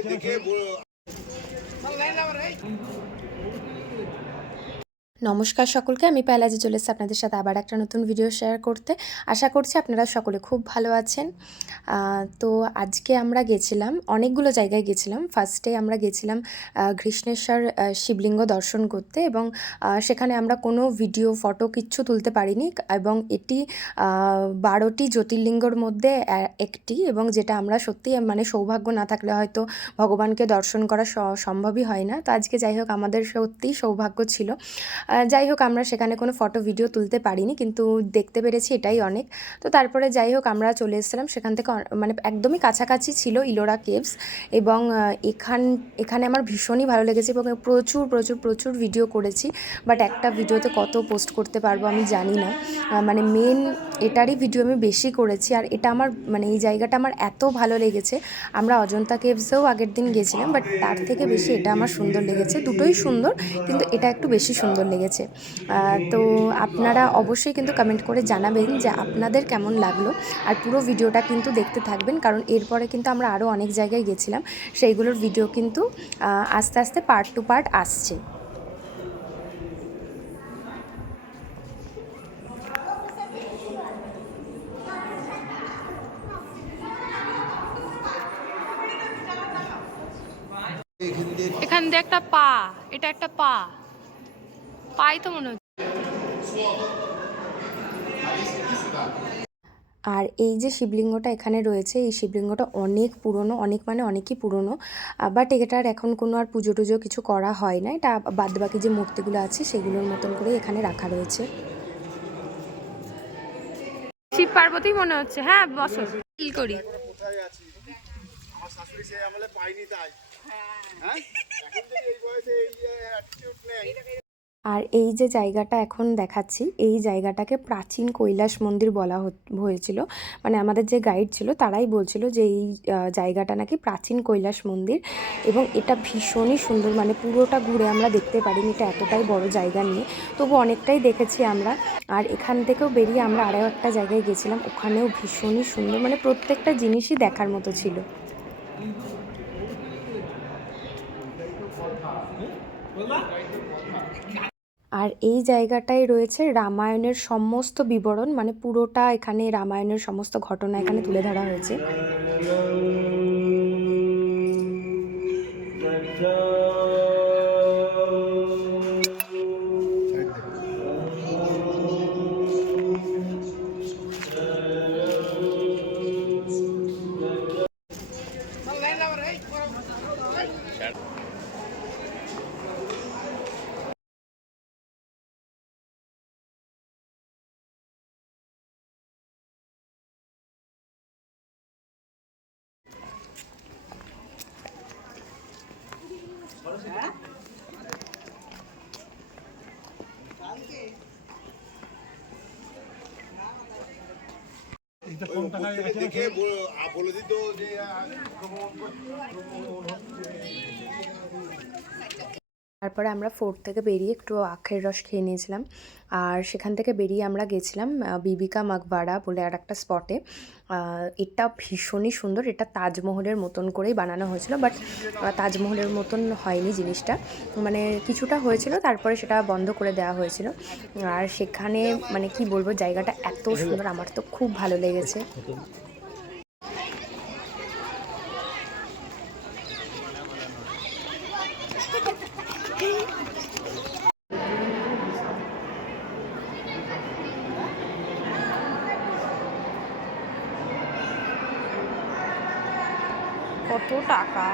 ఇదికే নমস্কার সকলকে, আমি পেলাজি চলে এসেছি আপনাদের সাথে আবার একটা নতুন ভিডিও শেয়ার করতে। আশা করছি আপনারা সকলে খুব ভালো আছেন। তো আজকে আমরা গেছিলাম, অনেকগুলো জায়গায় গেছিলাম। ফার্স্টে আমরা গেছিলাম ঘৃষ্ণেশ্বর শিবলিঙ্গ দর্শন করতে এবং সেখানে আমরা কোনো ভিডিও ফটো কিচ্ছু তুলতে পারিনি এবং এটি বারোটি জ্যোতির্লিঙ্গর মধ্যে একটি এবং যেটা আমরা সত্যি মানে সৌভাগ্য না থাকলে হয়তো ভগবানকে দর্শন করা সম্ভবই হয় না। তো আজকে যাই হোক, আমাদের সত্যিই সৌভাগ্য ছিল। যাই হোক, আমরা সেখানে কোনো ফটো ভিডিও তুলতে পারিনি, কিন্তু দেখতে পেরেছি এটাই অনেক। তো তারপরে যাই হোক, আমরা চলে এসেছিলাম। সেখান থেকে মানে একদমই কাছাকাছি ছিল ইলোরা কেভস এবং এখান, এখানে আমার ভীষণই ভালো লেগেছে এবং প্রচুর প্রচুর প্রচুর ভিডিও করেছি। বাট একটা ভিডিওতে কত পোস্ট করতে পারব আমি জানি না। মানে মেন এটারই ভিডিও আমি বেশি করেছি আর এটা আমার মানে এই জায়গাটা আমার এত ভালো লেগেছে। আমরা অজন্তা কেভসেও আগের দিন গেছিলাম বাট তার থেকে বেশি এটা আমার সুন্দর লেগেছে। দুটোই সুন্দর, কিন্তু এটা একটু বেশি সুন্দর লেগেছে। তো আপনারা অবশ্যই কিন্তু কমেন্ট করে জানাবেন যে আপনাদের কেমন লাগল। আর পুরো ভিডিওটা কিন্তু দেখতে থাকবেন, কারণ এরপরে কিন্তু আমরা আরও অনেক জায়গায় গেছিলাম। সেইগুলোর ভিডিও কিন্তু আস্তে আস্তে পার্ট টু পার্ট আসছে। এখান দিয়ে একটা পা এটা একটা পা। পাই তো মনে হচ্ছে। আর এই যে শিবলিঙ্গটা এখানে রয়েছে এই শিবলিঙ্গটা অনেক পুরনো অনেক মানে অনেকই পুরনো বাট এটার এখন কোনো আর পুজো টুজো কিছু করা হয় না। এটা বাদবাকি যে মূর্তিগুলো আছে সেগুলোর মতন করে এখানে রাখা রয়েছে। শিব পার্বতী মনে হচ্ছে। হ্যাঁ বসো। ফিল করি। আমার শাশুড়ি সেই আমলে পাইনি তাই। হ্যাঁ? আর এই যে জায়গাটা এখন দেখাচ্ছি, এই জায়গাটাকে প্রাচীন কৈলাস মন্দির বলা হয়েছিল। মানে আমাদের যে গাইড ছিল, তারাই বলছিল যে এই জায়গাটা নাকি প্রাচীন কৈলাস মন্দির এবং এটা ভীষণই সুন্দর। মানে পুরোটা ঘুরে আমরা দেখতে পারিনি, এটা এতটাই বড় জায়গা নিয়ে। তবু অনেকটাই দেখেছি আমরা। আর এখান থেকেও বেরিয়ে আমরা আরও একটা জায়গায় গেছিলাম, ওখানেও ভীষণই সুন্দর। মানে প্রত্যেকটা জিনিসই দেখার মতো ছিল। আর এই জায়গাটাই রয়েছে রামায়ণের সমস্ত বিবরণ মানে পুরোটা এখানে রামায়ণের সমস্ত ঘটনা এখানে তুলে ধরা হয়েছে। দেখে বল- দিত যে তারপরে আমরা ফোর্ট থেকে বেরিয়ে একটু আখের রস খেয়ে নিয়েছিলাম। আর সেখান থেকে বেরিয়ে আমরা গেছিলাম বিবিকা মাকবাড়া বলে আর একটা স্পটে এটা ভীষণই সুন্দর এটা তাজমহলের মতন করেই বানানো হয়েছিল বাট তাজমহলের মতন হয়নি জিনিসটা। মানে কিছুটা হয়েছিল তারপরে সেটা বন্ধ করে দেওয়া হয়েছিল। আর সেখানে মানে কি বলব জায়গাটা এত সুন্দর আমার তো খুব ভালো লেগেছে। কত টাকা